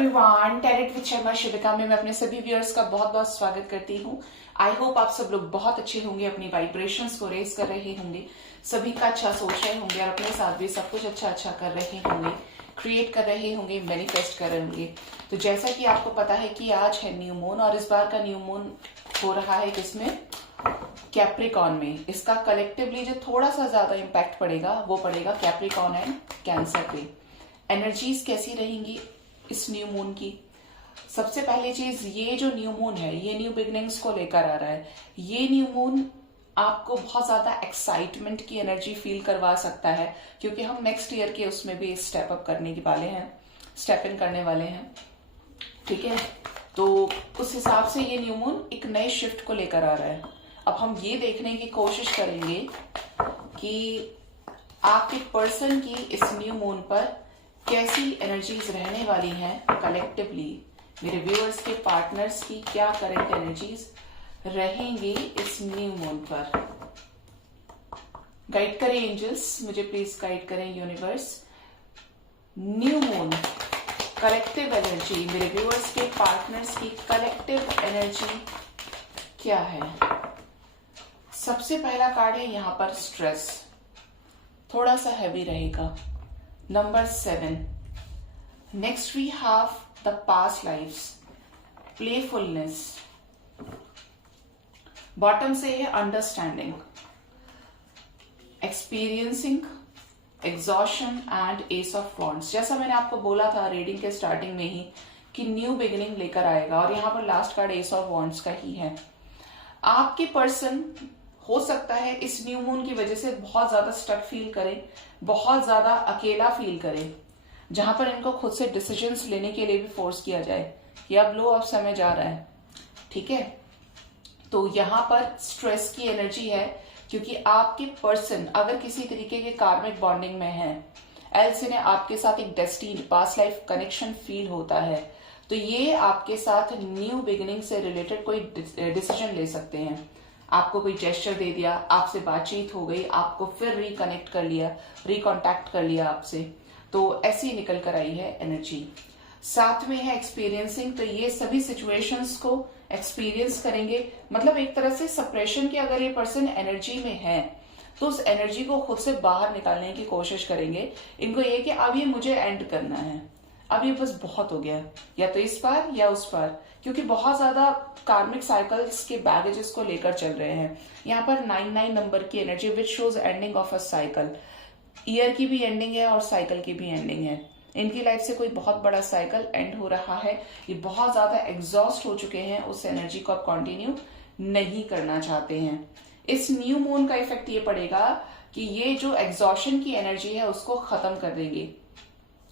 Everyone, talent with Sharma शिविका में मैं अपने सभी व्यूअर्स का बहुत बहुत स्वागत करती हूँ। आई होप आप सब लोग बहुत अच्छे होंगे, अपनी वाइब्रेशंस को रेज कर रहे होंगे, सभी का अच्छा सोच रहे होंगे और अपने साथ भी सब कुछ अच्छा कर रहे होंगे, क्रिएट कर रहे होंगे, मैनिफेस्ट कर रहे होंगे। तो जैसा कि आपको पता है कि आज है न्यू मून और इस बार का न्यू मून हो रहा है किसमें? कैप्रिकॉन में। इसका कलेक्टिवली जो थोड़ा सा ज्यादा इम्पैक्ट पड़ेगा वो पड़ेगा कैप्रिकॉन एंड कैंसर पे। एनर्जीज कैसी रहेंगी इस न्यू मून की? सबसे पहली चीज, ये जो न्यू मून है ये न्यू बिगनिंग्स को लेकर आ रहा है। ये न्यू मून आपको बहुत ज्यादा एक्साइटमेंट की एनर्जी फील करवा सकता है, क्योंकि हम नेक्स्ट ईयर के उसमें भी स्टेप अप करने के वाले हैं, स्टेप इन करने वाले हैं। ठीक है, तो उस हिसाब से ये न्यू मून एक नए शिफ्ट को लेकर आ रहा है। अब हम ये देखने की कोशिश करेंगे कि आपके पर्सन की इस न्यू मून पर कैसी एनर्जीज रहने वाली हैं कलेक्टिवली। मेरे व्यूअर्स के पार्टनर्स की क्या करंट एनर्जीज रहेंगी इस न्यू मून पर। गाइड करें एंजल्स, मुझे प्लीज गाइड करें universe. New moon collective energy, मेरे व्यूअर्स के पार्टनर्स की कलेक्टिव एनर्जी क्या है? सबसे पहला कार्ड है यहां पर स्ट्रेस, थोड़ा सा हैवी रहेगा। Number 7, next we have the past lives, playfulness. Bottom से है understanding, experiencing, exhaustion and ace of wands. जैसा मैंने आपको बोला था रीडिंग के स्टार्टिंग में ही कि न्यू बिगिनिंग लेकर आएगा, और यहां पर last card S of wands का ही है। आपके पर्सन हो सकता है इस न्यू मून की वजह से बहुत ज्यादा स्टक फील करें, बहुत ज्यादा अकेला फील करें, जहां पर इनको खुद से डिसीजंस लेने के लिए भी फोर्स किया जाए कि अब लो, अब समय जा रहा है। ठीक है, तो यहां पर स्ट्रेस की एनर्जी है, क्योंकि आपके पर्सन अगर किसी तरीके के कार्मिक बॉन्डिंग में है, एल्स इन्हें आपके साथ एक destiny past life connection feel होता है, तो ये आपके साथ न्यू बिगिनिंग से रिलेटेड कोई डिसीजन ले सकते हैं। आपको कोई जेस्चर दे दिया, आपसे बातचीत हो गई, आपको फिर रिकनेक्ट कर लिया, रिकॉन्टैक्ट कर लिया आपसे, तो ऐसी निकल कर आई है एनर्जी। साथ में है एक्सपीरियंसिंग, तो ये सभी सिचुएशंस को एक्सपीरियंस करेंगे। मतलब एक तरह से सप्रेशन की अगर ये पर्सन एनर्जी में है तो उस एनर्जी को खुद से बाहर निकालने की कोशिश करेंगे। इनको ये कि अब ये मुझे एंड करना है, अब ये बस बहुत हो गया, या तो इस बार या उस बार, क्योंकि बहुत ज्यादा कार्मिक साइकिल्स के बैगेजेस को लेकर चल रहे हैं। यहाँ पर 99 नंबर की energy which shows ending of a cycle. Year की भी एंडिंग है और साइकिल की भी एंडिंग है। इनकी लाइफ से कोई बहुत बड़ा साइकिल एंड हो रहा है। ये बहुत ज्यादा एग्जॉस्ट हो चुके हैं, उस एनर्जी को अब कंटिन्यू नहीं करना चाहते हैं। इस न्यू मून का इफेक्ट ये पड़ेगा कि ये जो एग्जॉशन की एनर्जी है उसको खत्म कर देंगे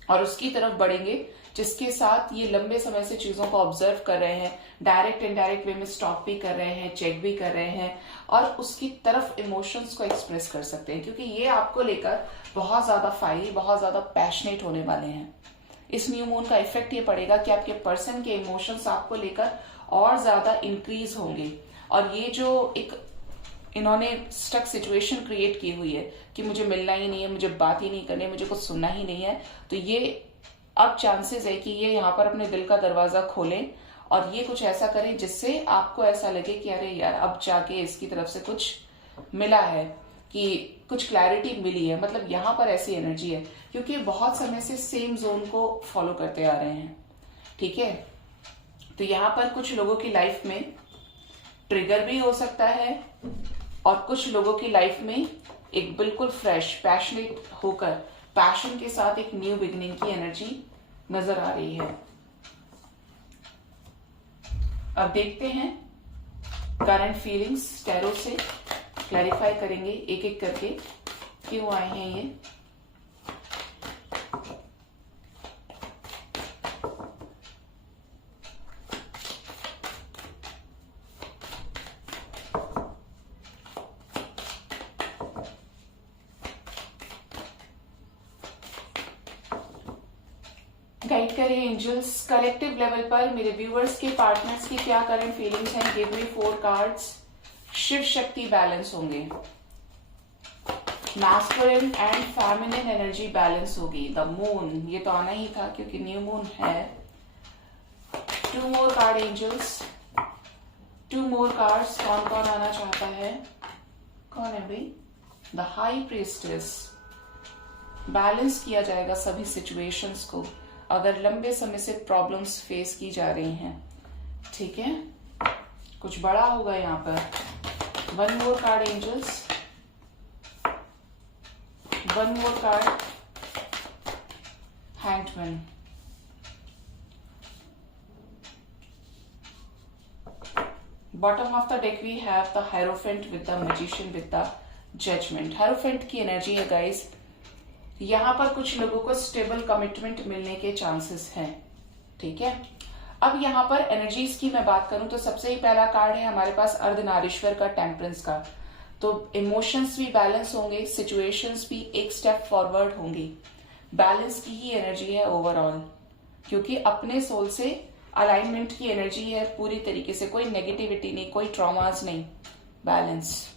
और उसकी तरफ बढ़ेंगे, जिसके साथ ये लंबे समय से चीजों को ऑब्जर्व कर रहे हैं, डायरेक्ट इनडायरेक्ट वे में स्टॉप भी कर रहे हैं, चेक भी कर रहे हैं, और उसकी तरफ इमोशंस को एक्सप्रेस कर सकते हैं, क्योंकि ये आपको लेकर बहुत ज्यादा फायरी, बहुत ज्यादा पैशनेट होने वाले हैं। इस न्यू मून का इफेक्ट ये पड़ेगा कि आपके पर्सन के इमोशंस आपको लेकर और ज्यादा इंक्रीज होंगे, और ये जो एक इन्होंने स्टक सिचुएशन क्रिएट की हुई है कि मुझे मिलना ही नहीं है, मुझे बात ही नहीं करनी है, मुझे कुछ सुनना ही नहीं है, तो ये अब चांसेस है कि ये यहाँ पर अपने दिल का दरवाजा खोलें और ये कुछ ऐसा करें जिससे आपको ऐसा लगे कि अरे यार अब जाके इसकी तरफ से कुछ मिला है, कि कुछ क्लैरिटी मिली है। मतलब यहाँ पर ऐसी एनर्जी है, क्योंकि बहुत समय से सेम जोन को फॉलो करते आ रहे हैं। ठीक है, तो यहाँ पर कुछ लोगों की लाइफ में ट्रिगर भी हो सकता है, और कुछ लोगों की लाइफ में एक बिल्कुल फ्रेश पैशनेट होकर पैशन के साथ एक न्यू बिगिनिंग की एनर्जी नजर आ रही है। अब देखते हैं करंट फीलिंग्स, टैरो से क्लैरिफाई करेंगे एक एक करके क्यों आए हैं ये। गाइड करें एंजल्स, कलेक्टिव लेवल पर मेरे व्यूअर्स के पार्टनर्स की क्या करंट फीलिंग्स हैं। Give me 4 cards. Shiv Shakti balance होंगे, masculine and feminine energy balance होगी। द मून, ये तो आना ही था क्योंकि न्यू मून है। 2 more card angels, 2 more cards. कौन कौन आना चाहता है? कौन है भाई? The high priestess. बैलेंस किया जाएगा सभी सिचुएशंस को, अगर लंबे समय से प्रॉब्लम्स फेस की जा रही हैं, ठीक है? कुछ बड़ा होगा यहाँ पर। 1 more card angels, 1 more card hangman. Bottom of the deck we have the hierophant with the magician with the judgement. Hierophant की एनर्जी है गाइस, यहां पर कुछ लोगों को स्टेबल कमिटमेंट मिलने के चांसेस हैं, ठीक है? अब यहां पर एनर्जीज की मैं बात करूं तो सबसे ही पहला कार्ड है हमारे पास अर्धनारीश्वर का, टेम्परेंस का। तो इमोशंस भी बैलेंस होंगे, सिचुएशंस भी एक स्टेप फॉरवर्ड होंगी। बैलेंस की ही एनर्जी है ओवरऑल, क्योंकि अपने सोल से अलाइनमेंट की एनर्जी है पूरी तरीके से, कोई नेगेटिविटी नहीं, कोई ट्रॉमास नहीं, बैलेंस।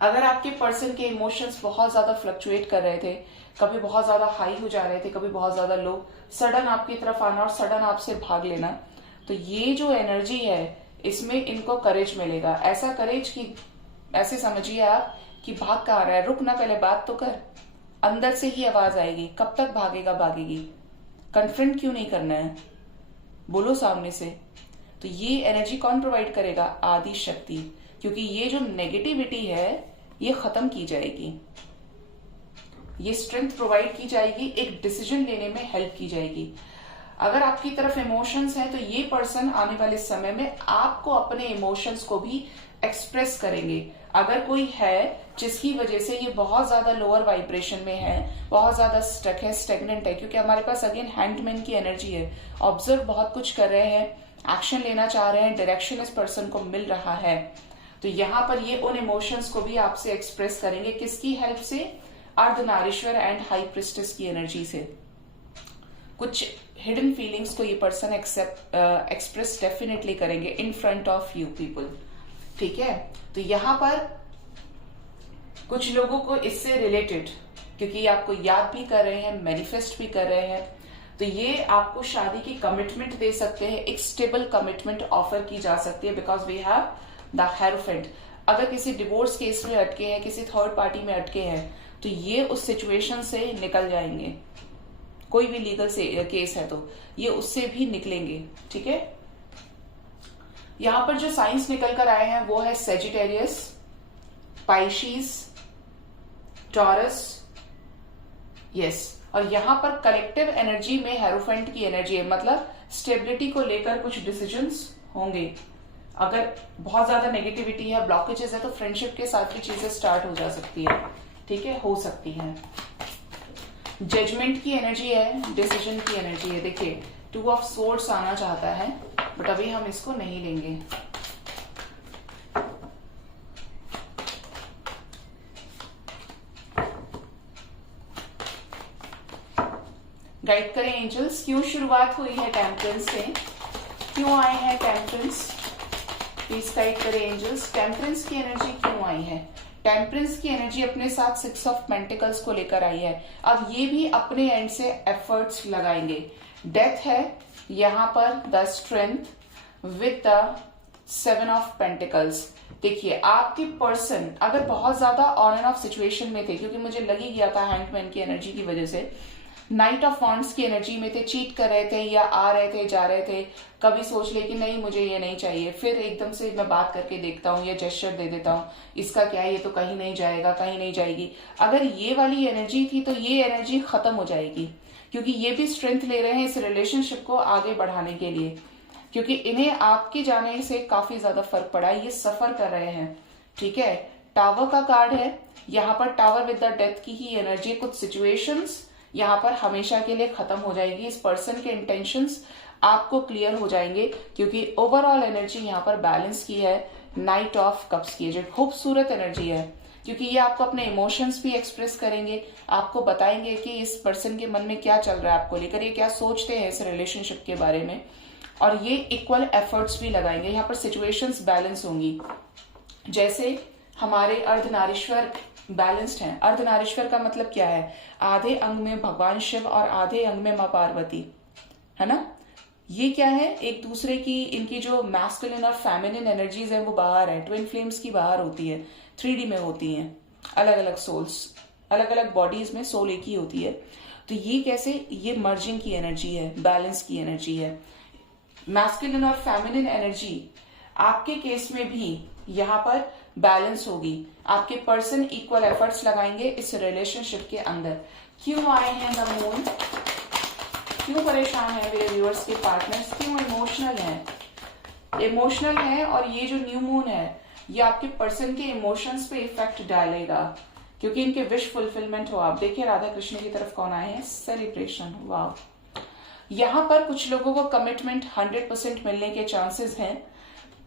अगर आपके पर्सन के इमोशंस बहुत ज्यादा फ्लक्चुएट कर रहे थे, कभी बहुत ज्यादा हाई हो जा रहे थे, कभी बहुत ज्यादा लो, सडन आपकी तरफ आना और सडन आपसे भाग लेना, तो ये जो एनर्जी है इसमें इनको करेज मिलेगा। ऐसा करेज कि ऐसे समझिए आप कि भाग कहाँ रहा है, रुक ना, पहले बात तो कर। अंदर से ही आवाज आएगी, कब तक भागेगा भागेगी, कन्फ्रंट क्यों नहीं करना है, बोलो सामने से। तो ये एनर्जी कौन प्रोवाइड करेगा? आदि शक्ति, क्योंकि ये जो नेगेटिविटी है ये खत्म की जाएगी, ये स्ट्रेंथ प्रोवाइड की जाएगी, एक डिसीजन लेने में हेल्प की जाएगी। अगर आपकी तरफ इमोशंस है तो ये पर्सन आने वाले समय में आपको अपने इमोशंस को भी एक्सप्रेस करेंगे। अगर कोई है जिसकी वजह से ये बहुत ज्यादा लोअर वाइब्रेशन में है, बहुत ज्यादा स्टक है, स्टेगनेंट है, क्योंकि हमारे पास अगेन हैंडमैन की एनर्जी है, ऑब्जर्व बहुत कुछ कर रहे हैं, एक्शन लेना चाह रहे हैं, डायरेक्शन इस पर्सन को मिल रहा है, तो यहाँ पर ये उन इमोशंस को भी आपसे एक्सप्रेस करेंगे। किसकी हेल्प से? अर्धनारीश्वर एंड हाई प्रिस्टेस की एनर्जी से। कुछ हिडन फीलिंग्स को ये पर्सन एक्सप्रेस डेफिनेटली करेंगे in front of you people, ठीक है? तो यहाँ पर कुछ लोगों को इससे रिलेटेड, क्योंकि आपको याद भी कर रहे हैं, मैनिफेस्ट भी कर रहे हैं, तो ये आपको शादी की कमिटमेंट दे सकते हैं, एक स्टेबल कमिटमेंट ऑफर की जा सकती है, because we have the hierophant. अगर किसी डिवोर्स केस में अटके हैं, किसी थर्ड पार्टी में अटके हैं, तो ये उस सिचुएशन से निकल जाएंगे। कोई भी लीगल केस है तो ये उससे भी निकलेंगे, ठीक है? यहां पर जो साइंस निकल कर आए हैं वो है सेजिटेरियस, पाइशीज, टॉरस, यस। और यहां पर कलेक्टिव एनर्जी में हेरोफेंट की एनर्जी है, मतलब स्टेबिलिटी को लेकर कुछ डिसीजंस होंगे। अगर बहुत ज्यादा नेगेटिविटी है, ब्लॉकेजेस है, तो फ्रेंडशिप के साथ भी चीजें स्टार्ट हो जा सकती है, ठीक है? हो सकती है। जजमेंट की एनर्जी है, डिसीजन की एनर्जी है। देखिए 2 ऑफ सोर्ड्स आना चाहता है, बट अभी हम इसको नहीं लेंगे। गाइड करें एंजल्स, क्यों शुरुआत हुई है टेम्परेंस से, क्यों आए हैं टेम्परेंस, प्लीज गाइड करें एंजल्स। टेम्परेंस की एनर्जी क्यों आई है? टेम्परेंस की एनर्जी अपने साथ 6 ऑफ पेंटिकल्स को लेकर आई है। अब ये भी अपने एंड से एफर्ट्स लगाएंगे। डेथ है यहां पर, the strength with the 7 of pentacles. देखिए आपके पर्सन अगर बहुत ज्यादा ऑन एंड ऑफ सिचुएशन में थे, क्योंकि मुझे लग ही गया था हैंडमैन की एनर्जी की वजह से, नाइट ऑफ वॉन्ड्स की एनर्जी में थे, चीट कर रहे थे या आ रहे थे जा रहे थे, कभी सोच ले कि नहीं मुझे ये नहीं चाहिए, फिर एकदम से मैं बात करके देखता हूँ या जेस्चर दे देता हूँ, इसका क्या है, ये तो कहीं नहीं जाएगा, कहीं नहीं जाएगी। अगर ये वाली एनर्जी थी तो ये एनर्जी खत्म हो जाएगी, क्योंकि ये भी स्ट्रेंथ ले रहे हैं इस रिलेशनशिप को आगे बढ़ाने के लिए, क्योंकि इन्हें आपके जाने से काफी ज्यादा फर्क पड़ा है, ये सफर कर रहे हैं, ठीक है? टावर का कार्ड है यहाँ पर, टावर विद द डेथ की ही एनर्जी। कुछ सिचुएशंस यहाँ पर हमेशा के लिए खत्म हो जाएगी, इस पर्सन के इंटेंशंस आपको क्लियर हो जाएंगे, क्योंकि ओवरऑल एनर्जी यहाँ पर बैलेंस की है, नाइट ऑफ कप्स की, जो खूबसूरत एनर्जी है, क्योंकि ये आपको अपने इमोशंस भी एक्सप्रेस करेंगे, आपको बताएंगे कि इस पर्सन के मन में क्या चल रहा है आपको लेकर, ये क्या सोचते हैं इस रिलेशनशिप के बारे में, और ये इक्वल एफर्ट्स भी लगाएंगे। यहाँ पर सिचुएशंस बैलेंस होंगी, जैसे हमारे अर्धनारीश्वर बैलेंस्ड हैं। अर्धनारीश्वर का मतलब क्या है? आधे अंग में भगवान शिव और आधे अंग में मां पार्वती, है ना? ये क्या है, एक दूसरे की, इनकी जो मैस्कुलिन और फेमिनिन एनर्जीज है वो बाहर है, ट्विन फ्लेम्स की बाहर होती है, 3D में होती हैं, अलग अलग सोल्स, अलग अलग बॉडीज में सोल एक ही होती है। तो ये कैसे, ये मर्जिंग की एनर्जी है, बैलेंस की एनर्जी है। मैस्कुलिन और फेमिनिन एनर्जी आपके केस में भी यहाँ पर बैलेंस होगी। आपके पर्सन इक्वल एफर्ट्स लगाएंगे इस रिलेशनशिप के अंदर। क्यों आए हैं द मून, क्यों परेशान है मेरे व्यूअर्स के पार्टनर्स, क्यों इमोशनल हैं? इमोशनल है, और ये जो न्यू मून है ये आपके पर्सन के इमोशंस पे इफेक्ट डालेगा, क्योंकि इनके विश फुलफिलमेंट हो। आप देखिए राधा कृष्ण की तरफ कौन आए हैं, सेलिब्रेशन। वाह, यहाँ पर कुछ लोगों को कमिटमेंट 100% मिलने के चांसेस हैं,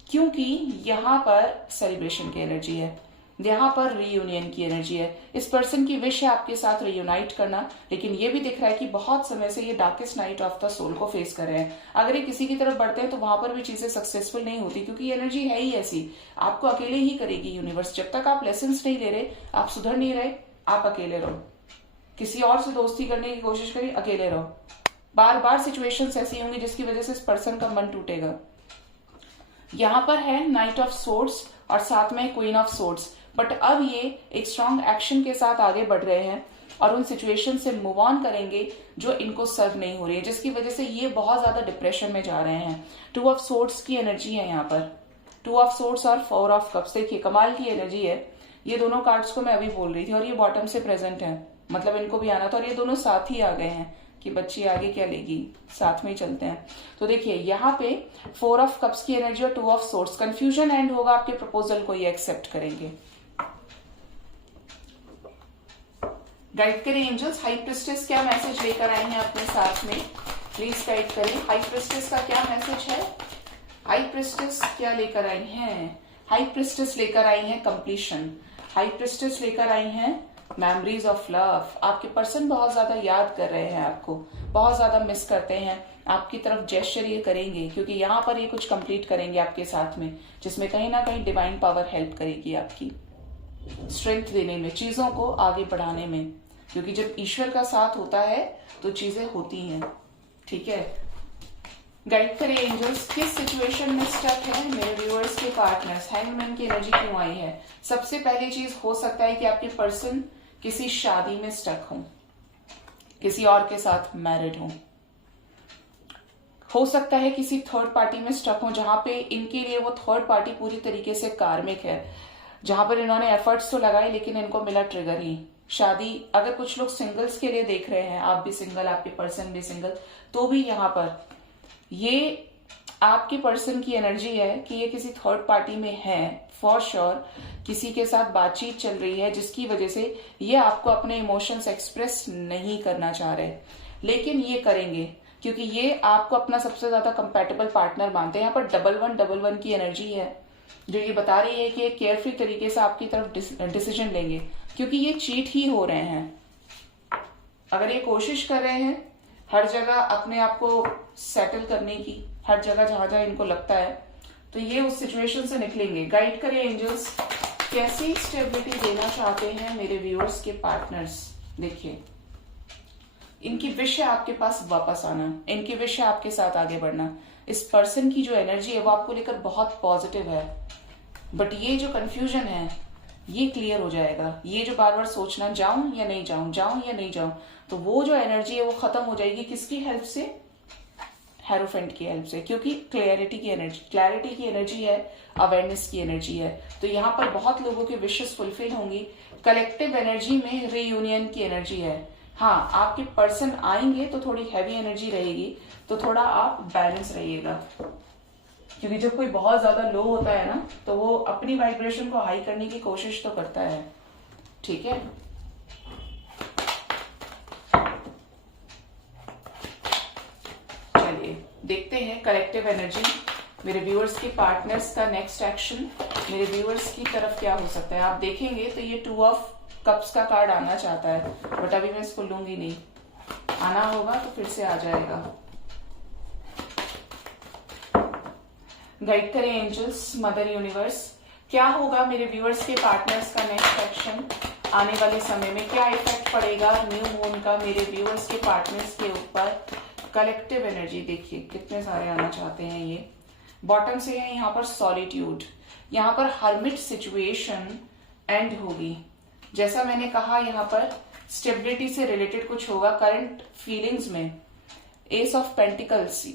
क्योंकि यहाँ पर सेलिब्रेशन की एनर्जी है, यहाँ पर रीयूनियन की एनर्जी है। इस पर्सन की विश है आपके साथ रीयूनाइट करना, लेकिन ये भी दिख रहा है कि बहुत समय से ये darkest night of the soul को फेस कर रहे हैं। अगर ये किसी की तरफ बढ़ते हैं तो वहां पर भी चीजें सक्सेसफुल नहीं होती, क्योंकि एनर्जी है ही ऐसी, आपको अकेले ही करेगी यूनिवर्स। जब तक आप लेसन नहीं ले रहे, आप सुधर नहीं रहे, आप अकेले रहो। किसी और से दोस्ती करने की कोशिश करिए, अकेले रहो। बार बार सिचुएशंस ऐसी होंगी जिसकी वजह से इस पर्सन का मन टूटेगा। यहां पर है नाइट ऑफ सोर्ड्स और साथ में क्वीन ऑफ सोर्ड्स, बट अब ये एक स्ट्रॉन्ग एक्शन के साथ आगे बढ़ रहे हैं और उन सिचुएशन से मूव ऑन करेंगे जो इनको सर्व नहीं हो रही है, जिसकी वजह से ये बहुत ज्यादा डिप्रेशन में जा रहे हैं। 2 ऑफ सोर्ड्स की एनर्जी है यहाँ पर, 2 ऑफ सोर्ड्स और 4 ऑफ कप्स। देखिए कमाल की एनर्जी है। ये दोनों कार्ड्स को मैं अभी बोल रही थी, और ये बॉटम से प्रेजेंट है, मतलब इनको भी आना था, और ये दोनों साथ ही आ गए हैं कि बच्ची आगे क्या लेगी, साथ में ही चलते हैं। तो देखिए यहाँ पे 4 ऑफ कप्स की एनर्जी और 2 ऑफ सोर्ड्स। कंफ्यूजन एंड होगा, आपके प्रपोजल को ये एक्सेप्ट करेंगे। गाइड करें एंजल्स, हाई प्रिस्टेस क्या मैसेज लेकर आए हैं अपने साथ में, प्लीज गाइड करें। हाई प्रिस्टेस का क्या मैसेज है, हाई प्रिस्टेस क्या लेकर आई हैं? हाई प्रिस्टेस लेकर आई हैं कंप्लीशन, हाई प्रिस्टेस लेकर आई हैं मेमोरीज ऑफ लव। आपके पर्सन बहुत ज्यादा याद कर रहे हैं आपको, बहुत ज्यादा मिस करते हैं, आपकी तरफ जेस्चर ये करेंगे, क्योंकि यहाँ पर ये कुछ कंप्लीट करेंगे आपके साथ में, जिसमें कहीं ना कहीं डिवाइन पावर हेल्प करेगी आपकी स्ट्रेंथ देने में, चीजों को आगे बढ़ाने में, क्योंकि जब ईश्वर का साथ होता है तो चीजें होती हैं। ठीक है, गाइड करें एंजल्स, किस सिचुएशन में स्टक है मेरे व्यूअर्स के पार्टनर्स? हैंगमैन की एनर्जी क्यों आई है? सबसे पहली चीज हो सकता है कि आपके पर्सन किसी शादी में स्टक हो, किसी और के साथ मैरिड हो सकता है किसी थर्ड पार्टी में स्टक हो, जहां पे इनके लिए वो थर्ड पार्टी पूरी तरीके से कार्मिक है, जहां पर इन्होंने एफर्ट्स तो लगाए लेकिन इनको मिला ट्रिगर ही शादी। अगर कुछ लोग सिंगल्स के लिए देख रहे हैं, आप भी सिंगल, आपके पर्सन भी सिंगल, तो भी यहाँ पर ये आपके पर्सन की एनर्जी है कि ये किसी थर्ड पार्टी में है फॉर श्योर, किसी के साथ बातचीत चल रही है जिसकी वजह से ये आपको अपने इमोशंस एक्सप्रेस नहीं करना चाह रहे, लेकिन ये करेंगे क्योंकि ये आपको अपना सबसे ज्यादा कंपैटिबल पार्टनर मानते हैं। यहाँ पर 1111 की एनर्जी है जो ये बता रही है कि ये केयरफ्री तरीके से आपकी तरफ डिसीजन लेंगे, क्योंकि ये चीट ही हो रहे हैं। अगर ये कोशिश कर रहे हैं हर जगह अपने आप को सेटल करने की, हर जगह जहां जहां इनको लगता है, तो ये उस सिचुएशन से निकलेंगे। गाइड करें एंजल्स, कैसी स्टेबिलिटी देना चाहते हैं मेरे व्यूअर्स के पार्टनर्स? देखिए इनकी विश है आपके पास वापस आना, इनकी विश है आपके साथ आगे बढ़ना। इस पर्सन की जो एनर्जी है वो आपको लेकर बहुत पॉजिटिव है, बट ये जो कंफ्यूजन है ये क्लियर हो जाएगा। ये जो बार बार सोचना जाऊं या नहीं जाऊं, जाऊं या नहीं जाऊं, तो वो जो एनर्जी है वो खत्म हो जाएगी। किसकी हेल्प से? हेरोफेंट की हेल्प से, क्योंकि क्लैरिटी की एनर्जी है, अवेयरनेस की एनर्जी है। तो यहाँ पर बहुत लोगों की विशेस फुलफिल होंगी। कलेक्टिव एनर्जी में रीयूनियन की एनर्जी है। हाँ, आपके पर्सन आएंगे तो थोड़ी हैवी एनर्जी रहेगी, तो थोड़ा आप बैलेंस रहिएगा, क्योंकि जब कोई बहुत ज्यादा लो होता है ना तो वो अपनी वाइब्रेशन को हाई करने की कोशिश तो करता है। ठीक है, चलिए देखते हैं कलेक्टिव एनर्जी मेरे व्यूअर्स के पार्टनर्स का नेक्स्ट एक्शन मेरे व्यूअर्स की तरफ क्या हो सकता है। आप देखेंगे तो ये 2 ऑफ कप्स का कार्ड आना चाहता है, बट अभी मैं इसको लूंगी नहीं, आना होगा तो फिर से आ जाएगा। गाइड करें एंजल्स, मदर यूनिवर्स, क्या होगा मेरे व्यूअर्स के पार्टनर्स का नेक्स्ट एक्शन आने वाले समय में? क्या इफेक्ट पड़ेगा न्यू मून का मेरे व्यूअर्स के पार्टनर्स के ऊपर? कलेक्टिव एनर्जी देखिए कितने सारे आना चाहते हैं ये। बॉटम से है यहाँ पर सॉलिट्यूड, यहाँ पर हर्मिट सिचुएशन एंड होगी। जैसा मैंने कहा यहाँ पर स्टेबिलिटी से रिलेटेड कुछ होगा करंट फीलिंग्स में। एस ऑफ पेंटिकल्स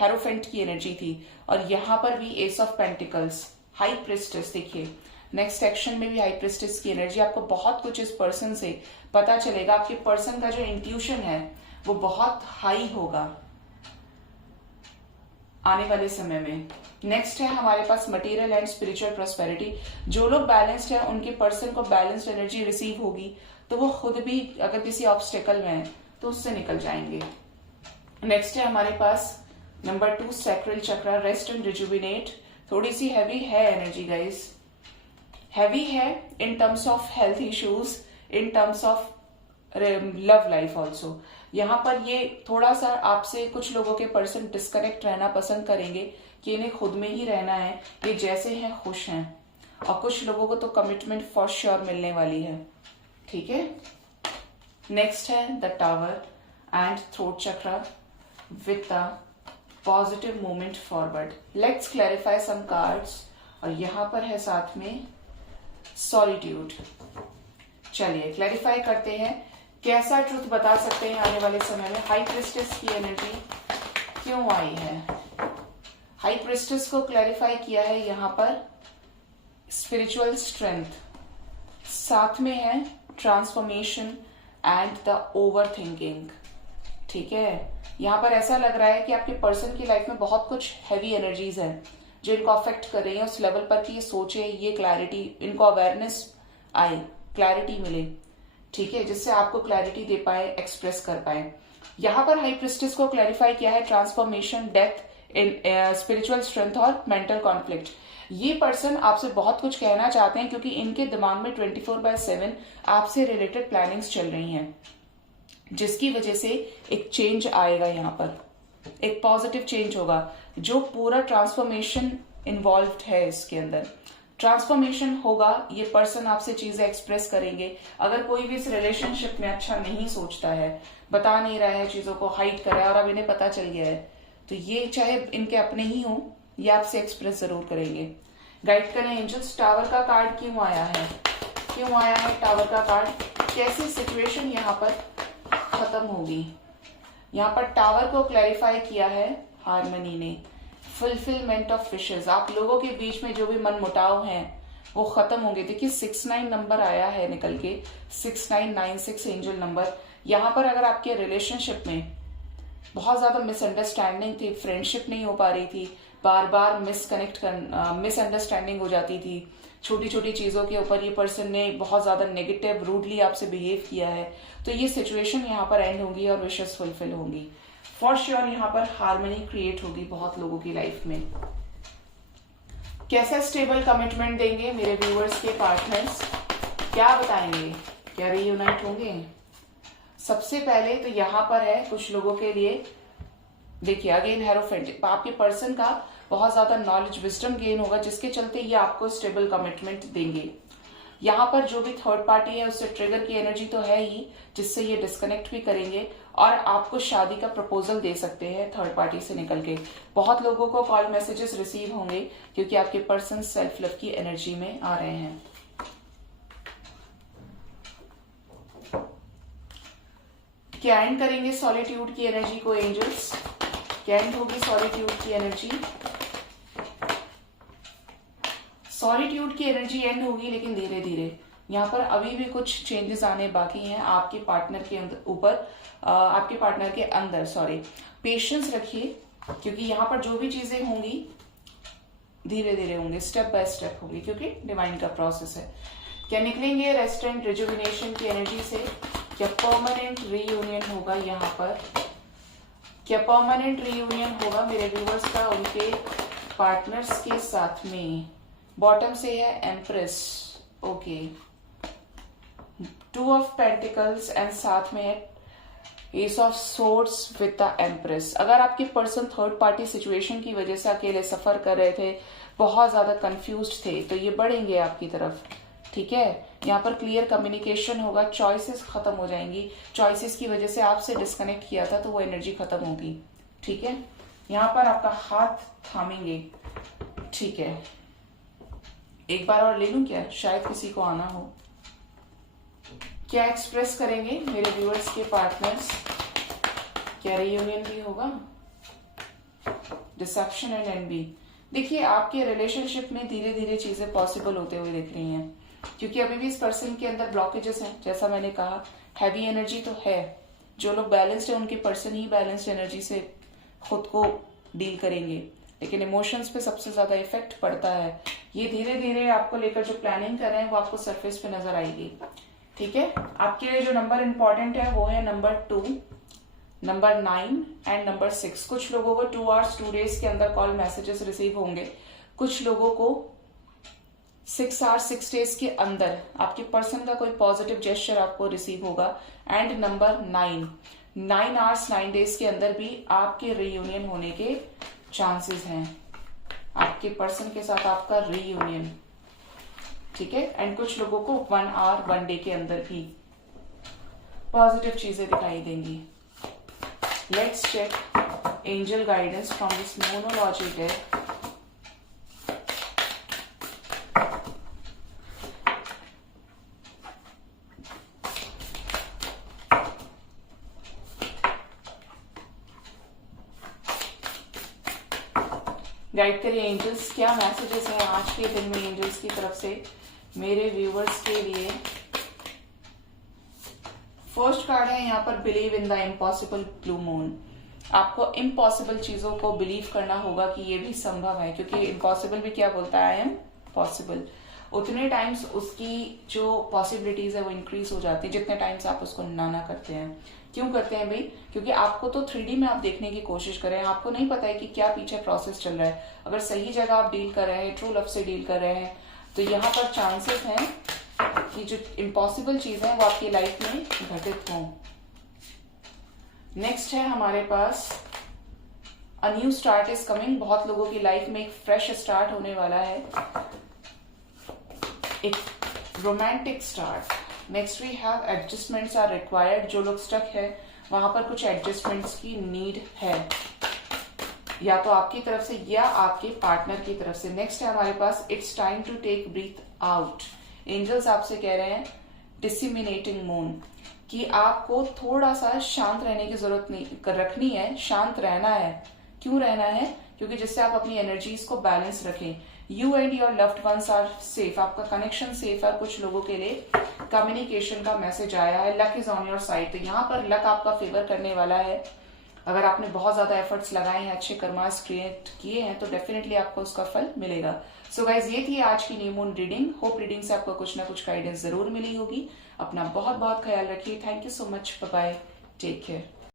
हेरोफेंट की एनर्जी थी और यहाँ पर भी S of pentacles, high priestess. देखिए नेक्स्ट एक्शन में भी हाई प्रिस्टेस की एनर्जी। आपको बहुत कुछ इस पर्सन से पता चलेगा। आपके पर्सन का जो इंट्यूशन है वो बहुत हाई होगा आने वाले समय में। नेक्स्ट है हमारे पास मटेरियल एंड स्पिरिचुअल प्रोस्पेरिटी। जो लोग बैलेंस्ड है उनके पर्सन को बैलेंस्ड एनर्जी रिसीव होगी, तो वो खुद भी अगर किसी ऑब्स्टेकल में है तो उससे निकल जाएंगे। नेक्स्ट है हमारे पास number 2 sacral chakra, rest and rejuvenate. थोड़ी सी हैवी है एनर्जी गाइस, हैवी है in terms of health issues, in terms of love life also. यहाँ पर ये थोड़ा सा आपसे कुछ लोगों के पर्सन डिस्कनेक्ट रहना पसंद करेंगे कि इन्हें खुद में ही रहना है, ये जैसे हैं खुश हैं। और कुछ लोगों को तो कमिटमेंट फॉर श्योर मिलने वाली है। ठीक है, नेक्स्ट है the tower and throat chakra with the positive movement forward. Let's clarify some cards. और यहाँ पर है साथ में सॉलिट्यूड। चलिए क्लैरिफाई करते हैं कैसा ट्रुथ बता सकते हैं आने वाले समय में। हाई प्रिस्टेस की एनर्जी क्यों आई है? हाई प्रिस्टेस को क्लैरिफाई किया है यहाँ पर स्पिरिचुअल स्ट्रेंथ, साथ में है transformation and the over thinking. ठीक है, यहाँ पर ऐसा लग रहा है कि आपके पर्सन की लाइफ में बहुत कुछ हैवी एनर्जीज हैं जो इनको अफेक्ट कर रही है उस लेवल पर कि ये सोचे, ये क्लैरिटी, इनको अवेयरनेस आए, क्लैरिटी मिले। ठीक है, जिससे आपको क्लैरिटी दे पाए, एक्सप्रेस कर पाए। यहाँ पर हाई प्रिस्टेस को क्लैरिफाई किया है transformation, death, in spiritual strength और मेंटल कॉन्फ्लिक्ट। ये पर्सन आपसे बहुत कुछ कहना चाहते हैं क्योंकि इनके दिमाग में 24/7 आपसे रिलेटेड प्लानिंग्स चल रही हैं, जिसकी वजह से एक चेंज आएगा। यहाँ पर एक पॉजिटिव चेंज होगा जो पूरा ट्रांसफॉर्मेशन इन्वॉल्व्ड है। इसके अंदर ट्रांसफॉर्मेशन होगा, ये पर्सन आपसे चीजें एक्सप्रेस करेंगे। अगर कोई भी इस रिलेशनशिप में अच्छा नहीं सोचता है, बता नहीं रहा है, चीजों को हाइड कर रहा है और अब इन्हें पता चल गया है, तो ये चाहे इनके अपने ही हो, ये आपसे एक्सप्रेस जरूर करेंगे। गाइड करें एंजल्स। टावर का कार्ड क्यों आया है? क्यों आया है टावर का कार्ड? कैसी सिचुएशन यहाँ पर खत्म होगी? यहाँ पर टावर को क्लैरिफाई किया है हार्मनी ने, फुलफिलमेंट ऑफ विशेस। आप लोगों के बीच में जो भी मनमुटाव हैं वो खत्म होंगे। देखिए 69 नंबर आया है निकल के, 6996 एंजल नंबर। यहाँ पर अगर आपके रिलेशनशिप में बहुत ज्यादा मिसअंडरस्टैंडिंग थी, फ्रेंडशिप नहीं हो पा रही थी, बार बार मिसअंडरस्टैंडिंग हो जाती थी, छोटी छोटी चीजों के ऊपर ये पर्सन ने बहुत ज्यादा नेगेटिव रूडली आपसे बिहेव किया है, तो ये सिचुएशन यहाँ पर एंड होगी और विशेस फुलफिल होंगी। फॉर श्योर यहाँ पर हार्मनी क्रिएट होगी बहुत लोगों की लाइफ में। कैसा स्टेबल कमिटमेंट देंगे मेरे व्यूअर्स के पार्टनर्स? क्या बताएंगे? क्या रीयूनाइट होंगे? सबसे पहले तो यहाँ पर है कुछ लोगों के लिए, देखिए अगेन हेरोफेंट, आपके पर्सन का बहुत ज्यादा नॉलेज, विजडम गेन होगा, जिसके चलते ये आपको स्टेबल कमिटमेंट देंगे। यहाँ पर जो भी थर्ड पार्टी है उससे ट्रिगर की एनर्जी तो है ही, जिससे ये डिस्कनेक्ट भी करेंगे और आपको शादी का प्रपोजल दे सकते हैं थर्ड पार्टी से निकल के। बहुत लोगों को कॉल मैसेजेस रिसीव होंगे क्योंकि आपके पर्सन सेल्फ लव की एनर्जी में आ रहे हैं। क्या एंड करेंगे सॉलिट्यूड की एनर्जी को एंजल्स? क्या एंड होगी सॉलिट्यूड की एनर्जी? सॉलिट्यूड की एनर्जी एंड होगी, लेकिन धीरे धीरे। यहाँ पर अभी भी कुछ चेंजेस आने बाकी हैं आपके पार्टनर के ऊपर, आपके पार्टनर के अंदर। सॉरी, पेशेंस रखिए क्योंकि यहाँ पर जो भी चीजें होंगी धीरे धीरे होंगे, स्टेप बाय स्टेप होंगी, क्योंकि डिवाइन का प्रोसेस है। क्या निकलेंगे रेस्ट एंड रिजुविनेशन की एनर्जी से? क्या परमानेंट रीयूनियन होगा यहाँ पर? क्या परमानेंट रीयूनियन होगा मेरे व्यूअर्स का उनके पार्टनर्स के साथ में? बॉटम से है empress, okay, 2 of pentacles and साथ में है S of swords with the empress. अगर आपके पर्सन थर्ड पार्टी सिचुएशन की वजह से अकेले सफर कर रहे थे, बहुत ज्यादा कंफ्यूज्ड थे, तो ये बढ़ेंगे आपकी तरफ। ठीक है, यहाँ पर क्लियर कम्युनिकेशन होगा, चॉइसेस खत्म हो जाएंगी, चॉइसेस की वजह से आपसे डिस्कनेक्ट किया था तो वो एनर्जी खत्म होगी। ठीक है, यहाँ पर आपका हाथ थामेंगे। ठीक है, एक बार और ले लूं क्या, शायद किसी को आना हो। क्या एक्सप्रेस करेंगे मेरे व्यूअर्स के पार्टनर्स, क्या रियूनियन भी होगा, डिसेप्शन एंड एनवी। देखिए आपके रिलेशनशिप में धीरे धीरे चीजें पॉसिबल होते हुए दिख रही हैं, क्योंकि अभी भी इस पर्सन के अंदर ब्लॉकेजेस हैं। जैसा मैंने कहा, हैवी एनर्जी तो है, जो लोग बैलेंस्ड है उनके पर्सन ही बैलेंस्ड एनर्जी से खुद को डील करेंगे, लेकिन इमोशंस पे सबसे ज्यादा इफेक्ट पड़ता है। ये धीरे धीरे आपको लेकर जो प्लानिंग कर रहे हैं वो आपको सरफेस पे नजर आएगी। ठीक है, आपके लिए जो नंबर इंपॉर्टेंट है वो है नंबर 2, नंबर 9 एंड नंबर 6। कुछ लोगों को 2 आवर्स 2 डेज के अंदर कॉल मैसेजेस रिसीव होंगे, कुछ लोगों को 6 आवर्स 6 डेज के अंदर आपके पर्सन का कोई पॉजिटिव जेस्चर आपको रिसीव होगा। एंड नंबर 9 आवर्स 9 डेज के अंदर भी आपके रीयूनियन होने के चांसेस हैं, आपके पर्सन के साथ आपका रीयूनियन। ठीक है, एंड कुछ लोगों को 1 आवर 1 डे के अंदर भी पॉजिटिव चीजें दिखाई देंगी। Let's check angel guidance from this numerology deck. Guide करिए एंजल्स, क्या मैसेजेस हैं आज के दिन में एंजल्स की तरफ से मेरे व्यूवर्स के लिए। फर्स्ट कार्ड है यहाँ पर believe in the impossible blue moon. आपको इम्पॉसिबल चीजों को बिलीव करना होगा कि ये भी संभव है, क्योंकि इम्पॉसिबल भी क्या बोलता है, आई एम पॉसिबल। उतने टाइम्स उसकी जो पॉसिबिलिटीज है वो इंक्रीज हो जाती है जितने टाइम्स आप उसको ना करते हैं। क्यों करते हैं भाई, क्योंकि आपको तो 3D में आप देखने की कोशिश कर रहे हैं, आपको नहीं पता है कि क्या पीछे प्रोसेस चल रहा है। अगर सही जगह आप डील कर रहे हैं, ट्रू लव से डील कर रहे हैं, तो यहाँ पर चांसेस हैं कि जो इम्पॉसिबल चीज है वो आपकी लाइफ में घटित हों। नेक्स्ट है हमारे पास a new start is coming. बहुत लोगों की लाइफ में एक फ्रेश स्टार्ट होने वाला है, एक romantic start. Next we have adjustments are required. जो लोग स्टक है वहां पर कुछ एडजस्टमेंट्स की नीड है, या तो आपकी तरफ से या आपके पार्टनर की तरफ से। नेक्स्ट है हमारे पास it's time to take breath out. Angels आपसे कह रहे हैं डिसिमिनेटिंग मून, कि आपको थोड़ा सा शांत रहने की जरूरत नहीं रखनी है, शांत रहना है। क्यों रहना है, क्योंकि जिससे आप अपनी एनर्जीज को बैलेंस रखें। You and your loved ones are safe, आपका कनेक्शन सेफ है। कुछ लोगों के लिए कम्युनिकेशन का मैसेज आया है, luck is on your side. तो यहाँ पर लक आपका फेवर करने वाला है। अगर आपने बहुत ज्यादा एफर्ट्स लगाए हैं, अच्छे कर्मास क्रिएट किए हैं, तो डेफिनेटली आपको उसका फल मिलेगा। सो गाइज, ये थी आज की new moon reading. Hope reading से आपको कुछ ना कुछ गाइडेंस जरूर मिली होगी। अपना बहुत बहुत ख्याल रखिए। Thank you so much, bye bye, take care.